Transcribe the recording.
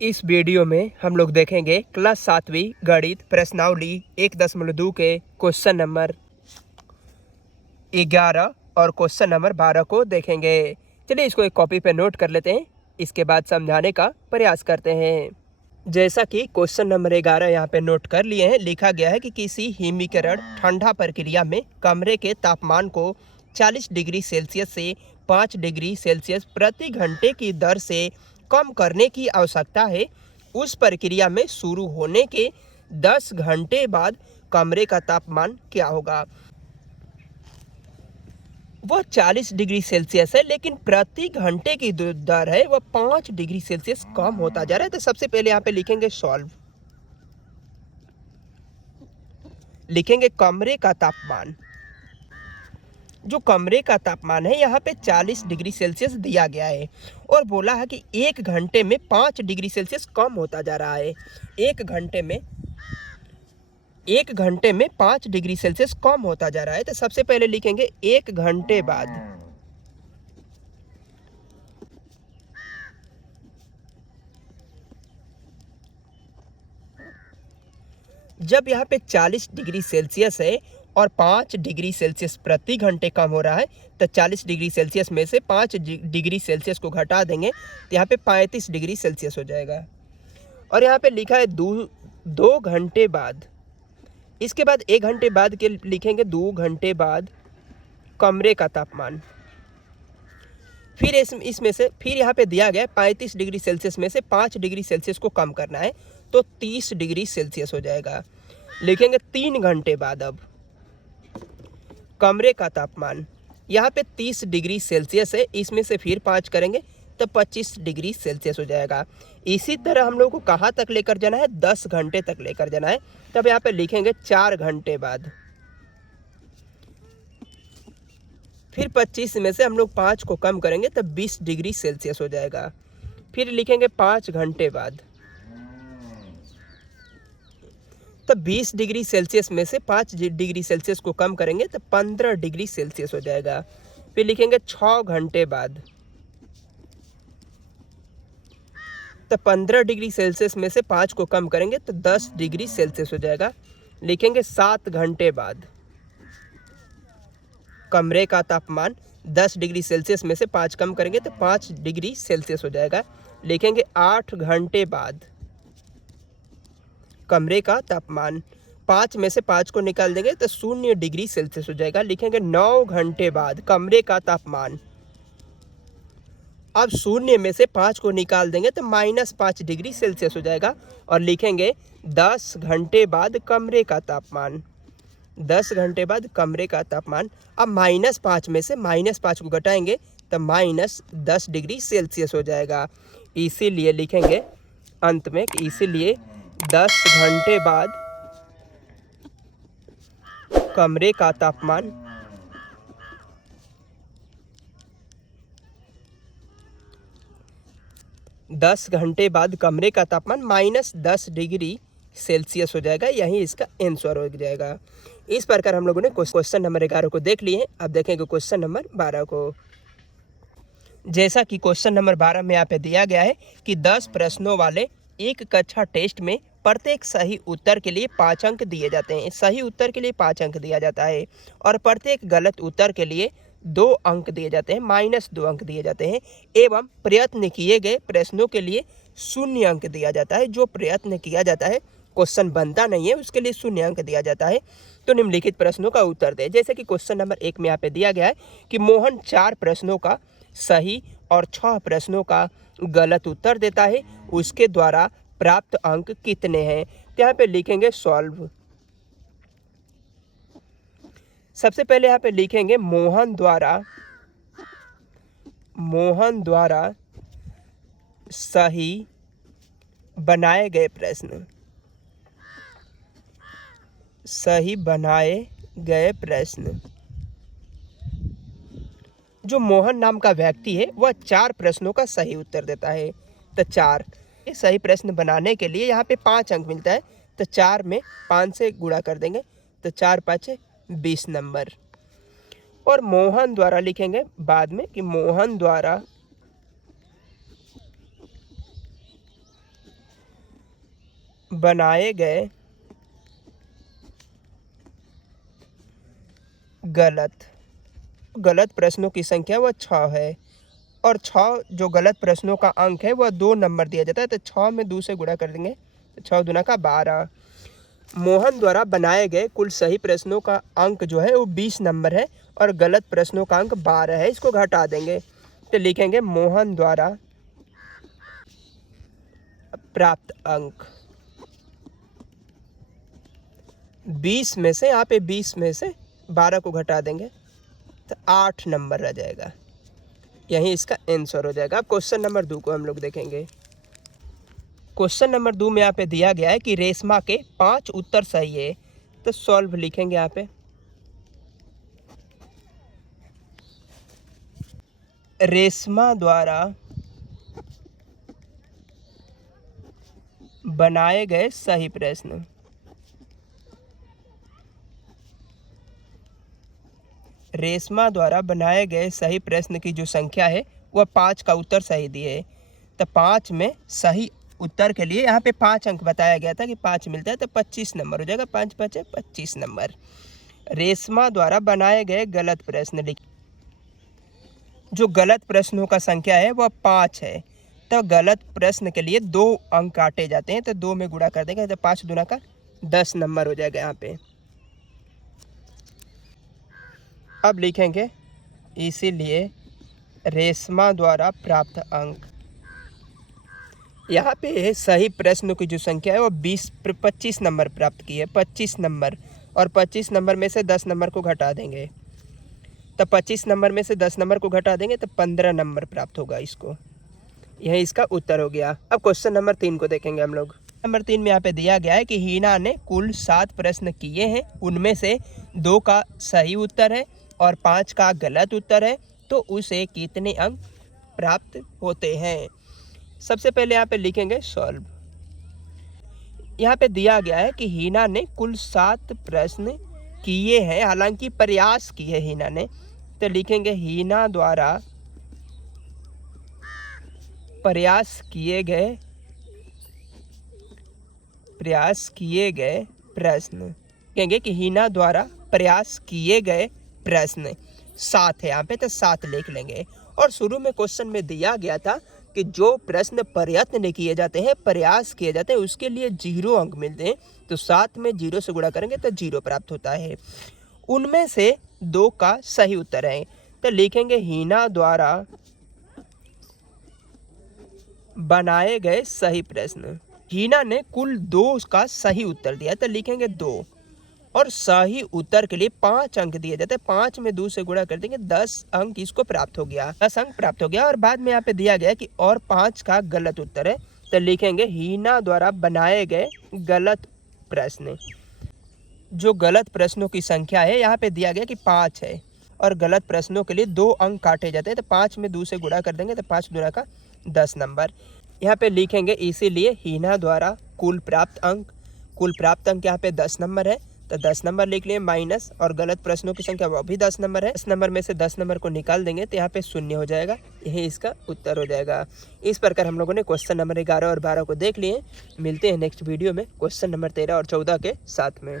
इस वीडियो में हम लोग देखेंगे क्लास 7वीं गणित प्रश्नावली 1.2 के क्वेश्चन नंबर 11 और क्वेश्चन नंबर 12 को देखेंगे। चलिए इसको एक कॉपी पे नोट कर लेते हैं, इसके बाद समझाने का प्रयास करते हैं। जैसा कि क्वेश्चन नंबर 11 यहाँ पे नोट कर लिए हैं, लिखा गया है कि किसी हिमीकरण ठंडा प्रक्रिया में कमरे के तापमान को 40 डिग्री सेल्सियस से 5 डिग्री सेल्सियस प्रति घंटे की दर से कम करने की आवश्यकता है। उस प्रक्रिया में शुरू होने के 10 घंटे बाद कमरे का तापमान क्या होगा। वह 40 डिग्री सेल्सियस है, लेकिन प्रति घंटे की दर है वह 5 डिग्री सेल्सियस कम होता जा रहा है। तो सबसे पहले यहाँ पे लिखेंगे सॉल्व, लिखेंगे कमरे का तापमान। जो कमरे का तापमान है यहाँ पे 40 डिग्री सेल्सियस दिया गया है और बोला है कि 1 घंटे में 5 डिग्री सेल्सियस कम होता जा रहा है। एक घंटे में 5 डिग्री सेल्सियस कम होता जा रहा है। तो सबसे पहले लिखेंगे 1 घंटे बाद। जब यहाँ पे 40 डिग्री सेल्सियस है और 5 डिग्री सेल्सियस प्रति घंटे कम हो रहा है, तो 40 डिग्री सेल्सियस में से 5 डिग्री सेल्सियस को घटा देंगे तो यहाँ पे 35 डिग्री सेल्सियस हो जाएगा। और यहाँ पे लिखा है 2 घंटे बाद। इसके बाद 1 घंटे बाद के लिखेंगे 2 घंटे बाद कमरे का तापमान। फिर इसमें से फिर यहाँ पे दिया गया 35 डिग्री सेल्सियस में से 5 डिग्री सेल्सियस को कम करना है, तो 30 डिग्री सेल्सियस हो जाएगा। लिखेंगे 3 घंटे बाद अब कमरे का तापमान। यहाँ पे 30 डिग्री सेल्सियस है, इसमें से फिर 5 करेंगे तो 25 डिग्री सेल्सियस हो जाएगा। इसी तरह हम लोग को कहाँ तक लेकर जाना है, 10 घंटे तक लेकर जाना है। तब यहाँ पे लिखेंगे 4 घंटे बाद। फिर 25 में से हम लोग 5 को कम करेंगे तो 20 डिग्री सेल्सियस हो जाएगा। फिर लिखेंगे 5 घंटे बाद। तो 20 डिग्री सेल्सियस में से 5 डिग्री सेल्सियस को कम करेंगे तो 15 डिग्री सेल्सियस हो जाएगा। फिर लिखेंगे 6 घंटे बाद। तो 15 डिग्री सेल्सियस में से 5 को कम करेंगे तो 10 डिग्री सेल्सियस हो जाएगा। लिखेंगे 7 घंटे बाद कमरे का तापमान। 10 डिग्री सेल्सियस में से 5 कम करेंगे तो 5 डिग्री सेल्सियस हो जाएगा। लिखेंगे 8 घंटे बाद कमरे का तापमान। 5 में से 5 को निकाल देंगे तो 0 डिग्री सेल्सियस हो जाएगा। लिखेंगे 9 घंटे बाद कमरे का तापमान। अब 0 में से 5 को निकाल देंगे तो -5 डिग्री सेल्सियस हो जाएगा। और लिखेंगे 10 घंटे बाद कमरे का तापमान। 10 घंटे बाद कमरे का तापमान। अब -5 में से -5 को घटाएंगे तो -10 डिग्री सेल्सियस हो जाएगा। इसीलिए लिखेंगे अंत में कि इसीलिए 10 घंटे बाद कमरे का तापमान 10 घंटे बाद कमरे का तापमान -10 डिग्री सेल्सियस हो जाएगा। यही इसका आंसर हो जाएगा। इस प्रकार हम लोगों ने क्वेश्चन नंबर 11 को देख लिए हैं। अब देखेंगे क्वेश्चन नंबर 12 को। जैसा कि क्वेश्चन नंबर 12 में यहाँ पे दिया गया है कि 10 प्रश्नों वाले एक कक्षा टेस्ट में प्रत्येक सही उत्तर के लिए 5 अंक दिए जाते हैं। सही उत्तर के लिए 5 अंक दिया जाता है और प्रत्येक गलत उत्तर के लिए 2 अंक दिए जाते हैं, -2 अंक दिए जाते हैं। एवं प्रयत्न किए गए प्रश्नों के लिए 0 अंक दिया जाता है। जो प्रयत्न किया जाता है, क्वेश्चन बनता नहीं है, उसके लिए 0 अंक दिया जाता है। तो निम्नलिखित प्रश्नों का उत्तर दे। जैसे कि क्वेश्चन नंबर 1 में यहाँ पे दिया गया है कि मोहन 4 प्रश्नों का सही और 6 प्रश्नों का गलत उत्तर देता है, उसके द्वारा प्राप्त अंक कितने हैं। तो यहाँ पे लिखेंगे सॉल्व। सबसे पहले यहाँ पे लिखेंगे मोहन द्वारा सही बनाए गए प्रश्न। सही बनाए गए प्रश्न। जो मोहन नाम का व्यक्ति है वह 4 प्रश्नों का सही उत्तर देता है। तो 4 सही प्रश्न बनाने के लिए यहाँ पे 5 अंक मिलता है। तो 4 में 5 से गुणा कर देंगे तो 4 5 20 नंबर। और मोहन द्वारा लिखेंगे बाद में कि मोहन द्वारा बनाए गए गलत प्रश्नों की संख्या वह 6 है और 6 जो गलत प्रश्नों का अंक है वह 2 नंबर दिया जाता है। तो 6 में 2 से गुणा कर देंगे तो 6 दूना का 12। मोहन द्वारा बनाए गए कुल सही प्रश्नों का अंक जो है वो 20 नंबर है और गलत प्रश्नों का अंक 12 है। इसको घटा देंगे तो लिखेंगे मोहन द्वारा प्राप्त अंक 20 में से, यहाँ पे 20 में से 12 को घटा देंगे तो 8 नंबर रह जाएगा। यही इसका आंसर हो जाएगा। अब क्वेश्चन नंबर 2 को हम लोग देखेंगे। क्वेश्चन नंबर 2 में यहाँ पे दिया गया है कि रेशमा के 5 उत्तर सही है। तो सॉल्व लिखेंगे यहाँ पे। रेशमा द्वारा बनाए गए सही प्रश्न। रेशमा द्वारा बनाए गए सही प्रश्न की जो संख्या है वह 5 का उत्तर सही दिए है। तो 5 में सही उत्तर के लिए यहाँ पे 5 अंक बताया गया था कि 5 मिलता है तो 25 नंबर हो जाएगा। 5 5 25 नंबर। रेशमा द्वारा बनाए गए गलत प्रश्न लिख। जो गलत प्रश्नों का संख्या है वह 5 है। तो गलत प्रश्न के लिए 2 अंक काटे जाते हैं तो 2 में गुणा कर देंगे तो 5 दूना का 10 नंबर हो जाएगा यहाँ पे। अब लिखेंगे इसीलिए रेशमा द्वारा प्राप्त अंक। यहाँ पे सही प्रश्नों की जो संख्या है वो 25 नंबर प्राप्त की है। 25 नंबर और 25 नंबर में से 10 नंबर को घटा देंगे तो 25 नंबर में से 10 नंबर को घटा देंगे तो 15 नंबर प्राप्त होगा इसको। यही इसका उत्तर हो गया। अब क्वेश्चन नंबर 3 को देखेंगे हम लोग। नंबर 3 में यहाँ पे दिया गया है कि हीना ने कुल 7 प्रश्न किए हैं, उनमें से 2 का सही उत्तर है और 5 का गलत उत्तर है, तो उसे कितने अंक प्राप्त होते हैं। सबसे पहले यहाँ पे लिखेंगे सॉल्व। यहाँ पे दिया गया है कि हीना ने कुल 7 प्रश्न किए हैं, हालांकि प्रयास किए हीना ने। तो लिखेंगे हीना द्वारा प्रयास किए गए प्रश्न। कहेंगे कि हीना द्वारा प्रयास किए गए प्रश्न 7 है यहाँ पे तो 7 लिख लेंगे। और शुरू में क्वेश्चन में दिया गया था कि जो प्रश्न प्रयत्न किए जाते हैं, प्रयास किए जाते हैं, उसके लिए 0 अंक मिलते हैं। तो 7 में 0 से गुणा करेंगे तो 0 प्राप्त होता है। उनमें से 2 का सही उत्तर है तो लिखेंगे हीना द्वारा बनाए गए सही प्रश्न। हीना ने कुल 2 का सही उत्तर दिया तो लिखेंगे 2 और सही उत्तर के लिए 5 अंक दिए जाते हैं। 5 में 2 से गुणा कर देंगे 10 अंक इसको प्राप्त हो गया। 10 अंक प्राप्त हो गया। और बाद में यहाँ पे दिया गया कि और 5 का गलत उत्तर है तो लिखेंगे हीना द्वारा बनाए गए गलत प्रश्न। जो गलत प्रश्नों की संख्या है यहाँ पे दिया गया कि 5 है और गलत प्रश्नों के लिए 2 अंक काटे जाते हैं तो 5 में 2 से गुणा कर देंगे तो 5 दूना का 10 नंबर। यहाँ पे लिखेंगे इसीलिए हीना द्वारा कुल प्राप्त अंक यहाँ पे 10 नंबर है तो 10 नंबर लिख लिए माइनस और गलत प्रश्नों की संख्या वो भी 10 नंबर है। 10 नंबर में से 10 नंबर को निकाल देंगे तो यहाँ पे 0 हो जाएगा। यही इसका उत्तर हो जाएगा। इस प्रकार हम लोगों ने क्वेश्चन नंबर 11 और 12 को देख लिए। मिलते हैं नेक्स्ट वीडियो में क्वेश्चन नंबर 13 और 14 के साथ में।